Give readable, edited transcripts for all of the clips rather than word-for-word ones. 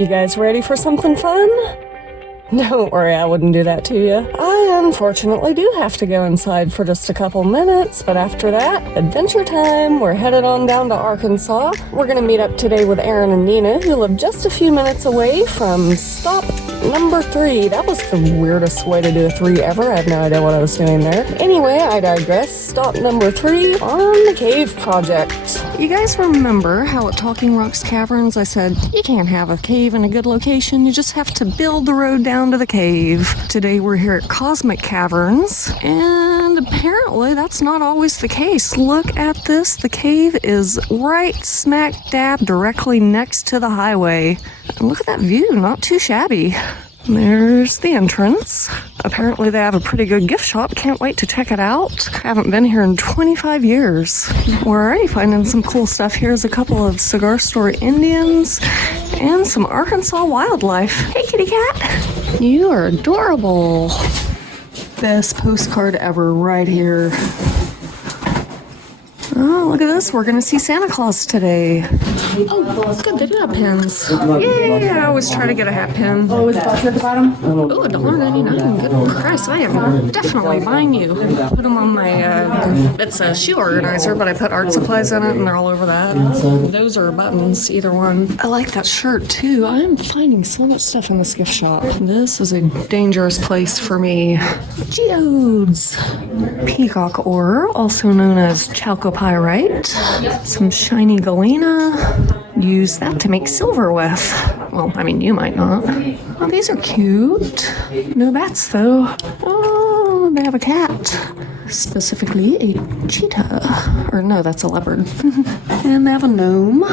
You guys ready for something fun? Don't worry, I wouldn't do that to you. I unfortunately do have to go inside for just a couple minutes, but after that, adventure time. We're headed on down to Arkansas. We're gonna meet up today with Aaron and Nina, who live just a few minutes away from stop number 3. That was the weirdest way to do a 3 ever. I have no idea what I was doing there. Anyway, I digress. Stop number 3 on the cave project. You guys remember how at Talking Rocks Caverns I said, you can't have a cave in a good location, you just have to build the road down to the cave. Today we're here at Cosmic Caverns, and apparently that's not always the case. Look at this. The cave is right smack dab directly next to the highway. And look at that view, not too shabby. There's the entrance. Apparently they have a pretty good gift shop. Can't wait to check it out. Haven't been here in 25 years. We're already finding some cool stuff. Here's a couple of cigar store Indians and some Arkansas wildlife. Hey, kitty cat. You are adorable. Best postcard ever right here. Oh, look at this. We're going to see Santa Claus today. Oh, good. They do have pins. Yeah, I always try to get a hat pin. Oh, is it at the bottom? Oh, $1.99. Good Christ, I am definitely buying you. Put them on my, it's a shoe organizer, but I put art supplies in it and they're all over that. Those are buttons, either one. I like that shirt too. I'm finding so much stuff in this gift shop. This is a dangerous place for me. Geodes. Peacock ore, also known as chalcopyrite. Some shiny galena. Use that to make silver with. Well, I mean, you might not. Oh, these are cute. No bats, though. Oh, they have a cat. Specifically, a cheetah. Or no, that's a leopard. And they have a gnome.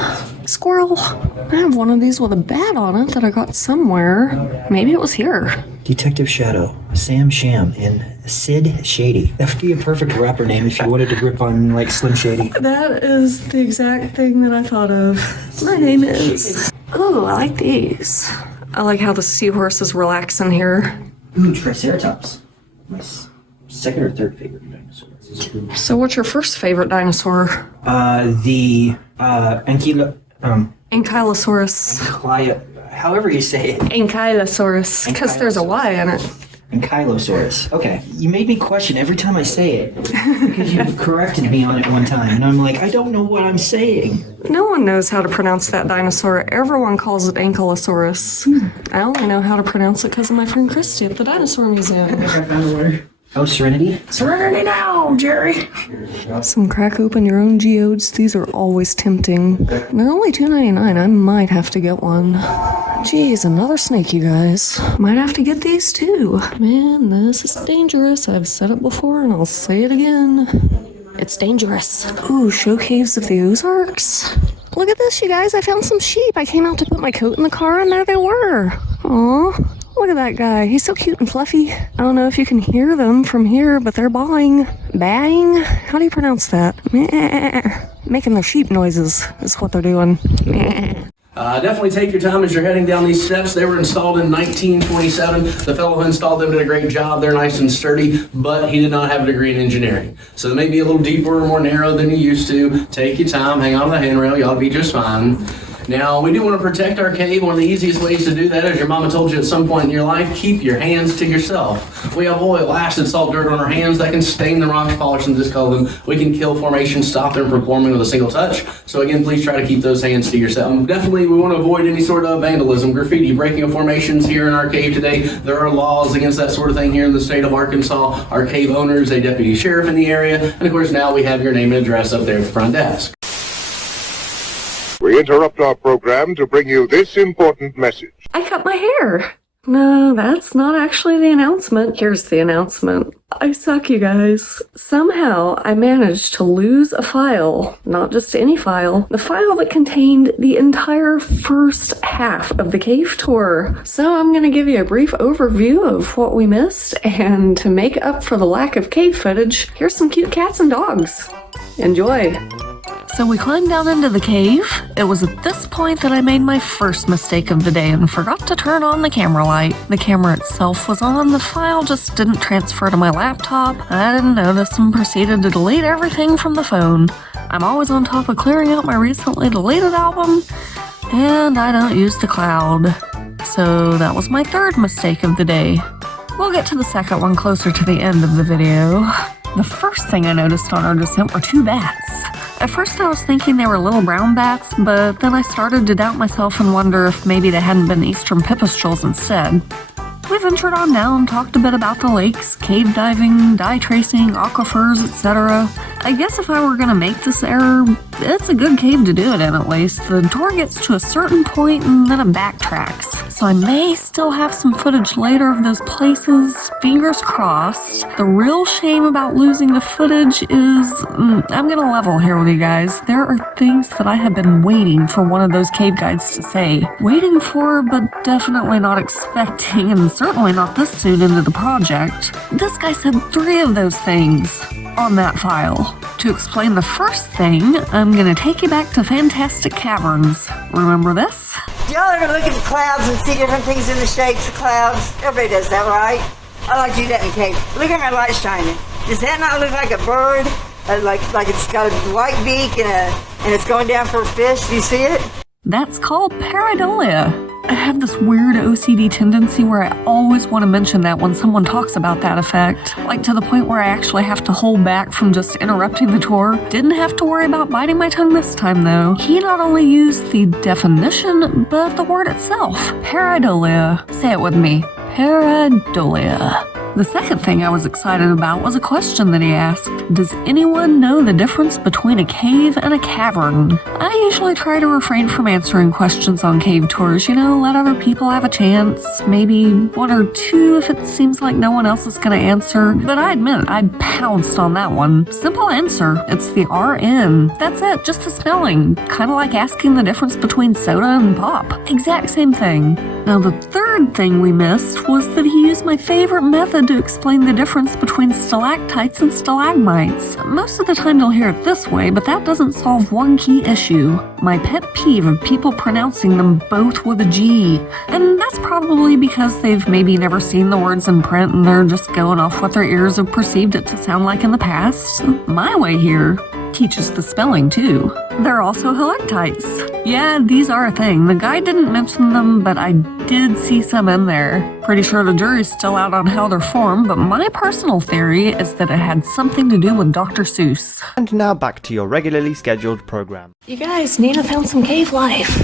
Squirrel. I have one of these with a bat on it that I got somewhere. Maybe it was here. Detective Shadow, Sam Sham, and Sid Shady. That would be a perfect rapper name if you wanted to grip on, like, Slim Shady. That is the exact thing that I thought of. My name is... Oh, I like these. I like how the seahorse is relaxing here. Ooh, Triceratops. My second or third favorite dinosaur. So what's your first favorite dinosaur? Ankylosaurus. However you say it. Ankylosaurus, because there's a Y in it. Ankylosaurus. Okay. You made me question every time I say it. Because you corrected me on it one time. And I'm like, I don't know what I'm saying. No one knows how to pronounce that dinosaur. Everyone calls it Ankylosaurus. I only know how to pronounce it because of my friend Christy at the Dinosaur Museum. I think I found a word. Oh, Serenity? Serenity now, Jerry. Some crack open your own geodes. These are always tempting. They're only $2.99. I might have to get one. Geez, another snake, you guys. Might have to get these too. Man, this is dangerous. I've said it before and I'll say it again. It's dangerous. Ooh, show caves of the Ozarks. Look at this, you guys. I found some sheep. I came out to put my coat in the car and there they were. Aw. Look at that guy. He's so cute and fluffy. I don't know if you can hear them from here, but they're bawing. Baying? How do you pronounce that? Making their sheep noises is what they're doing. Definitely take your time as you're heading down these steps. They were installed in 1927. The fellow who installed them did a great job. They're nice and sturdy, but he did not have a degree in engineering. So they may be a little deeper or more narrow than you used to. Take your time, hang on to the handrail, y'all be just fine. Now, we do want to protect our cave. One of the easiest ways to do that, as your mama told you at some point in your life, keep your hands to yourself. We have oil, acid, salt, dirt on our hands that can stain the rocks, polish them, discolor them. We can kill formations, stop them from forming with a single touch. So again, please try to keep those hands to yourself. Definitely, we want to avoid any sort of vandalism, graffiti, breaking of formations here in our cave today. There are laws against that sort of thing here in the state of Arkansas. Our cave owners, a deputy sheriff in the area, and of course now we have your name and address up there at the front desk. We interrupt our program to bring you this important message. I cut my hair. No, that's not actually the announcement. Here's the announcement. I suck, you guys. Somehow, I managed to lose a file. Not just any file. The file that contained the entire first half of the cave tour. So I'm going to give you a brief overview of what we missed, and to make up for the lack of cave footage, here's some cute cats and dogs. Enjoy. So we climbed down into the cave. It was at this point that I made my first mistake of the day and forgot to turn on the camera light. The camera itself was on, the file just didn't transfer to my laptop. I didn't notice and proceeded to delete everything from the phone. I'm always on top of clearing out my recently deleted album, And I don't use the cloud. So that was my third mistake of the day. We'll get to the second one closer to the end of the video. The first thing I noticed on our descent were 2 bats. At first I was thinking they were little brown bats, but then I started to doubt myself and wonder if maybe they hadn't been eastern pipistrelles instead. We ventured on down, talked a bit about the lakes, cave diving, dye tracing, aquifers, etc. I guess if I were gonna make this error, it's a good cave to do it in at least. The tour gets to a certain point and then it backtracks. So I may still have some footage later of those places, fingers crossed. The real shame about losing the footage is, I'm gonna level here with you guys. There are things that I have been waiting for one of those cave guides to say. Waiting for, but definitely not expecting, and certainly not this soon into the project. This guy said 3 of those things on that file. To explain the first thing, I'm gonna take you back to Fantastic Caverns. Remember this? Y'all ever look at the clouds and see different things in the shapes of clouds? Everybody does that, right? I like to do that in the cave. Look at my light shining. Does that not look like a bird? Like it's got a white beak and it's going down for a fish? Do you see it? That's called pareidolia. I have this weird OCD tendency where I always want to mention that when someone talks about that effect, like to the point where I actually have to hold back from just interrupting the tour. Didn't have to worry about biting my tongue this time though. He not only used the definition, but the word itself, pareidolia. Say it with me, pareidolia. The second thing I was excited about was a question that he asked. Does anyone know the difference between a cave and a cavern? I usually try to refrain from answering questions on cave tours, let other people have a chance. Maybe 1 or 2 if it seems like no one else is going to answer. But I admit, I pounced on that one. Simple answer. It's the RN. That's it, just the spelling. Kind of like asking the difference between soda and pop. Exact same thing. Now the third thing we missed was that he used my favorite method to explain the difference between stalactites and stalagmites. Most of the time you'll hear it this way, but that doesn't solve one key issue. My pet peeve of people pronouncing them both with a G. And that's probably because they've maybe never seen the words in print and they're just going off what their ears have perceived it to sound like in the past. My way here teaches the spelling too. They're also helictites. Yeah, these are a thing. The guy didn't mention them, but I did see some in there. Pretty sure the jury's still out on how they're formed, but my personal theory is that it had something to do with Dr. Seuss. And now back to your regularly scheduled program. You guys, Nina found some cave life.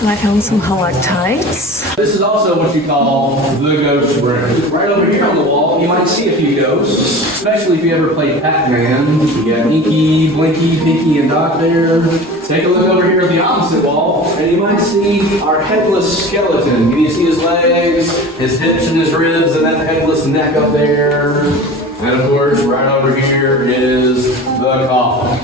And I found some helictites. This is also what you call the ghost room. Right over here on the wall, you might see a few ghosts, especially if you ever played Pac-Man. You got Inky, Blinky, Pinky, and Doc there. Take a look over here at the opposite wall, and you might see our headless skeleton. Can you see his legs, his hips, and his ribs, and that headless neck up there? And of course, right over here is the coffin.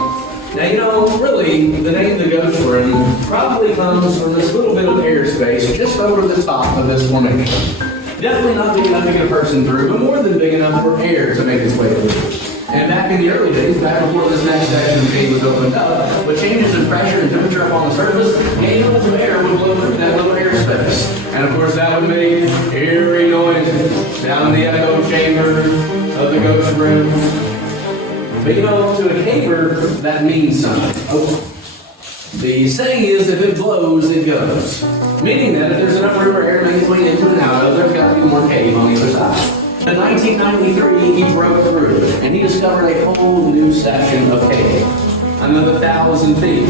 Now, really, the name the ghost room probably comes from this little bit of airspace just over the top of this formation. Definitely not big enough to get a person through, but more than big enough for air to make its way through. And back in the early days, back before this next section of the cave was opened up, with changes in pressure and temperature up on the surface, gales of air would blow through that little airspace. And of course, that would make eerie noises down in the echo chamber of the ghost room. But to a caver, that means something. Oh. The saying is, if it blows, it goes. Meaning that if there's enough room for air to make its way into and out of, there's got to be more cave on the other side. In 1993, he broke through, and he discovered a whole new section of cave, another 1,000 feet.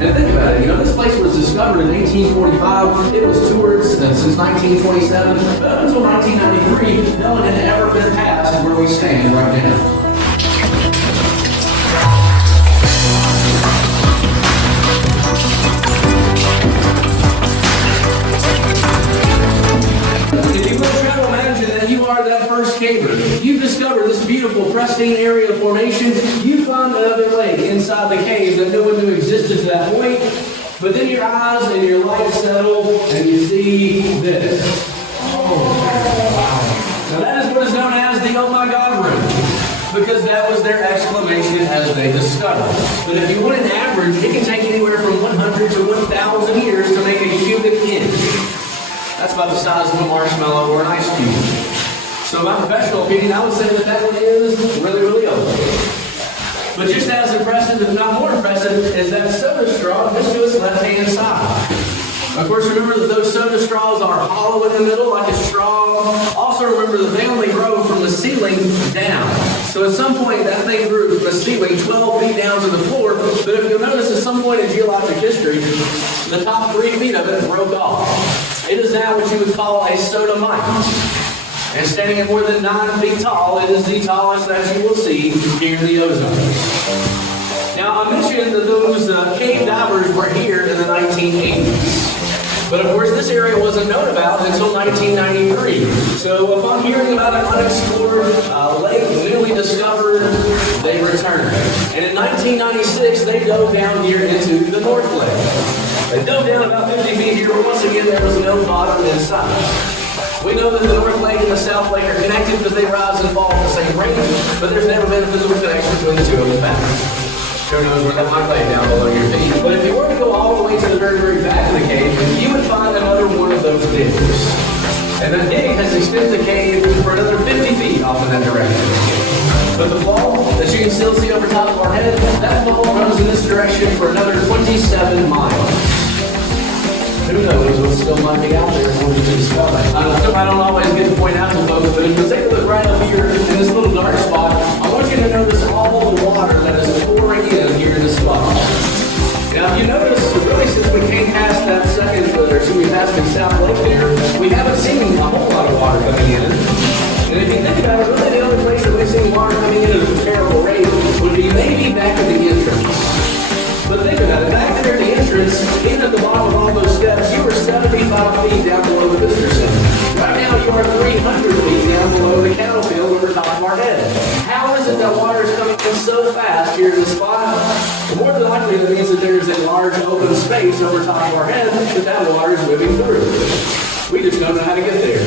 And think about it, this place was discovered in 1845. It was toured since 1927, but up until 1993, no one had ever been past where we stand right now. You discover this beautiful, pristine area of formation. You find another lake inside the cave that no one knew existed to that point. But then your eyes and your light settle, and you see this. Oh, wow. Now that is what is known as the Oh My God room, because that was their exclamation as they discovered. But if you want an average, it can take anywhere from 100 to 1,000 years to make a cubic inch. That's about the size of a marshmallow or an ice cube. So in my professional opinion, I would say that that one is really, really old. But just as impressive, if not more impressive, is that soda straw just to its left-hand side. Of course, remember that those soda straws are hollow in the middle like a straw. Also remember that they only grow from the ceiling down. So at some point that thing grew from the ceiling 12 feet down to the floor. But if you'll notice at some point in geologic history, the top 3 feet of it broke off. It is now what you would call a sodomite. And standing at more than 9 feet tall, it is the tallest, as you will see, here in the ozone. Now, I mentioned that those cave divers were here in the 1980s. But of course, this area wasn't known about until 1993. So upon hearing about an unexplored lake newly discovered, they returned. And in 1996, they dove down here into the North Lake. They dove down about 50 feet here, but once again, there was no bottom in sight. We know that the North Lake and the South Lake are connected because they rise and fall at the same rate, but there's never been a physical connection between the two of them factors. Who knows where that might lay down below your feet. But if you were to go all the way to the very, very back of the cave, you would find another one of those digs. And that dig has extended the cave for another 50 feet off in that direction. But the fall that you can still see over top of our head, that fall runs in this direction for another 27 miles. Who knows what still might be out there for you to discover. I don't always get to point out to folks, but if you take a look right up here in this little dark spot, I want you to notice all the water that is pouring in here in this spot. Now, if you notice, really since we came past that second, we passed the South Lake there, we haven't seen a whole lot of water coming in. And if you think about it, really the only place that we've seen water coming in at a comparable rate would be maybe back at the entrance. But think about it, back there at the entrance, even at the bottom of all those steps, you were 75 feet down below the visitor center. Right now, you are 300 feet down below the cattle field over top of our head. How is it that water is coming in so fast here in this spot? More than likely, that means that there is a large open space over top of our head that water is moving through. We just don't know how to get there.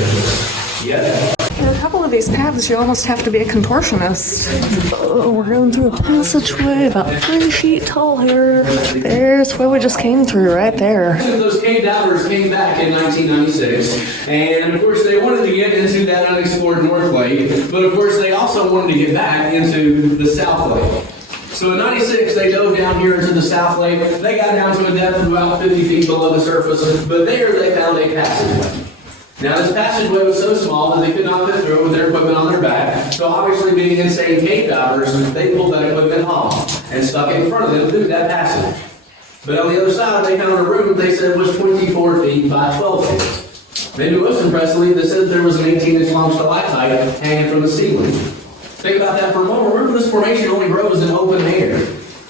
Yet. In a couple of these paths, you almost have to be a contortionist. Oh, we're going through a passageway about 3 feet tall here. There's where we just came through, right there. Those cave divers came back in 1996, and of course they wanted to get into that unexplored North Lake, but of course they also wanted to get back into the South Lake. So in 96, they dove down here into the South Lake. They got down to a depth of about 50 feet below the surface, but there they found a passageway. Now this passageway was so small that they could not fit through it with their equipment on their back. So obviously being insane cave divers, they pulled that equipment off and stuck it in front of them through that passage. But on the other side, they found a room they said was 24 feet by 12 feet. Maybe most impressively, they said there was an 18-inch long stalactite hanging from the ceiling. Think about that for a moment. Remember, this formation only grows in open air.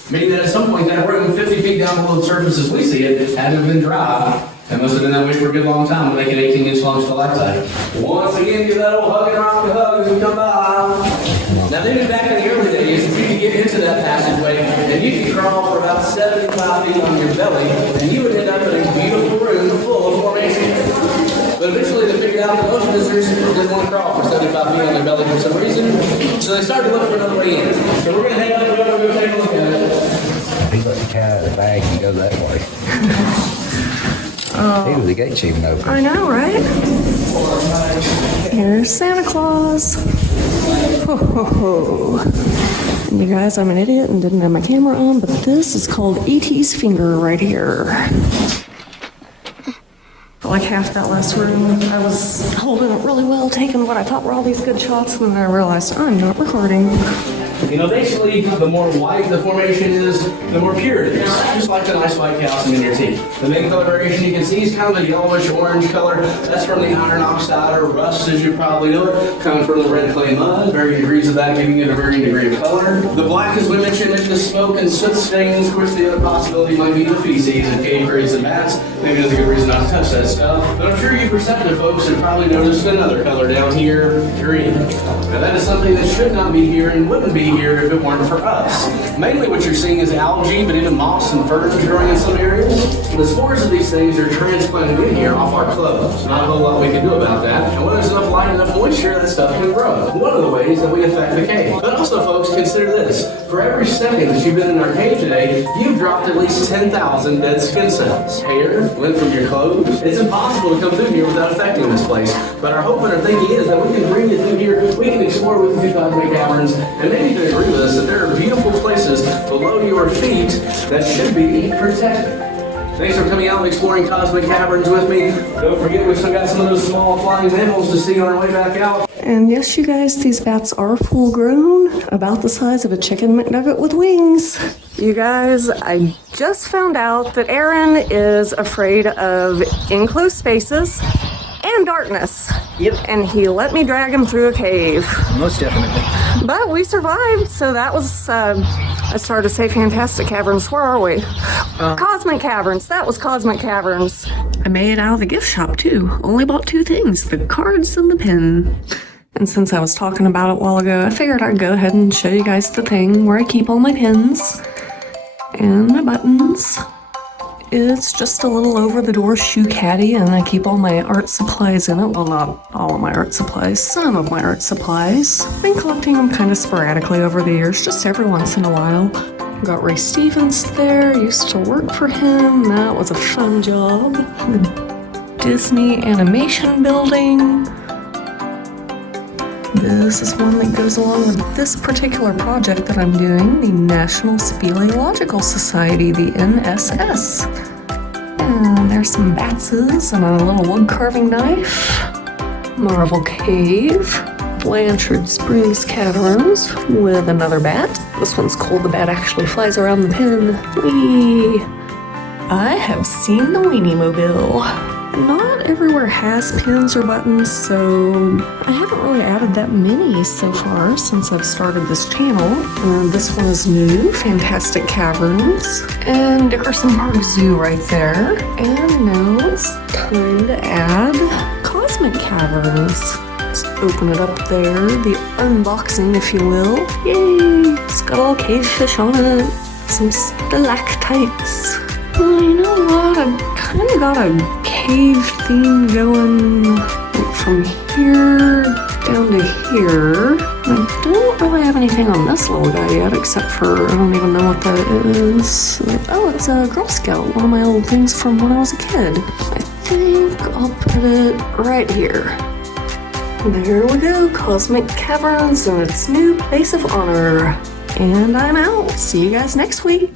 Meaning that at some point that room, 50 feet down below the surface as we see it, hadn't been dry. That must have been that way for a good long time to make an 18-inch long stalactite. Once again, give that old hug and rock the hug as we come by. Now, then back in the early days, you could get into that passageway and you could crawl for about 75 feet on your belly, and you would end up in a beautiful room full of formation. But eventually they figured out that most visitors didn't want to crawl for 75 feet on their belly for some reason, so they started to look for another way in. So we're going to head up and go take a look at it. He let the cat out of the bag and go that way. He was the gate's even open. I know, right? Here's Santa Claus. Ho, ho, ho. And you guys, I'm an idiot and didn't have my camera on, but this is called E.T.'s finger right here. For like half that last room, I was holding it really well, taking what I thought were all these good shots, and then I realized I'm not recording. You know, basically, the more white the formation is, the more pure it is. Just like the nice white calcium in your teeth. The main color variation you can see is kind of a yellowish orange color. That's from the iron oxide or rust, as you probably know it, coming from the red clay mud. Varying degrees of that giving it a varying degree of color. The black, as we mentioned, is the smoke and soot stains. Of course, the other possibility might be the feces and cave crates and bats. Maybe that's a good reason not to touch that stuff. But I'm sure you perceptive folks have probably noticed another color down here, green. Now that is something that should not be here and wouldn't be here if it weren't for us. Mainly what you're seeing is algae, but even moss and ferns growing in some areas. The spores of these things are transplanted in here off our clothes. Not a whole lot we can do about that. And when there's enough light and enough moisture, that stuff can grow. One of the ways that we affect the cave. But also, folks, consider this. For every second that you've been in our cave today, you've dropped at least 10,000 dead skin cells. Hair, lint from your clothes. It's impossible to come through here without affecting this place. But our hope and our thinking is that we can bring you through here, we can explore with you Cosmic Caverns, and maybe you can agree with us that there are beautiful places below your feet that should be protected. Thanks for coming out and exploring Cosmic Caverns with me. Don't forget, we still got some of those small flying animals to see on our way back out. And yes, you guys, these bats are full grown, about the size of a chicken McNugget with wings. You guys, I just found out that Aaron is afraid of enclosed spaces and darkness. Yep. And he let me drag him through a cave. Most definitely. But we survived, so that was, I started to say fantastic caverns. Where are we? Cosmic Caverns. That was Cosmic Caverns. I made it out of the gift shop, too. Only bought 2 things, the cards and the pen. And since I was talking about it a while ago, I figured I'd go ahead and show you guys the thing where I keep all my pens and my buttons. It's just a little over-the-door shoe caddy, and I keep all my art supplies in it. Well, not all of my art supplies, some of my art supplies. I've been collecting them kind of sporadically over the years, just every once in a while. Got Ray Stevens there, used to work for him. That was a fun job. The Disney Animation Building. This is one that goes along with this particular project that I'm doing, the National Speleological Society, the NSS. And there's some batses and a little wood carving knife. Marble Cave. Blanchard Springs Caverns with another bat. This one's cool, the bat actually flies around the pin. Whee! I have seen the Weenie Mobile. Not everywhere has pins or buttons, so I haven't really added that many so far since I've started this channel. This one is new, Fantastic Caverns, and Dickerson Park Zoo right there. And now it's time to add Cosmic Caverns. Let's open it up there, the unboxing if you will. Yay! It's got all cavefish on it, some stalactites. Well, you know what? I've kind of got a cave theme going like from here down to here. I don't really have anything on this little guy yet, except for I don't even know what that is. Oh, it's a Girl Scout, one of my old things from when I was a kid. I think I'll put it right here. There we go, Cosmic Caverns and its new place of honor. And I'm out. See you guys next week.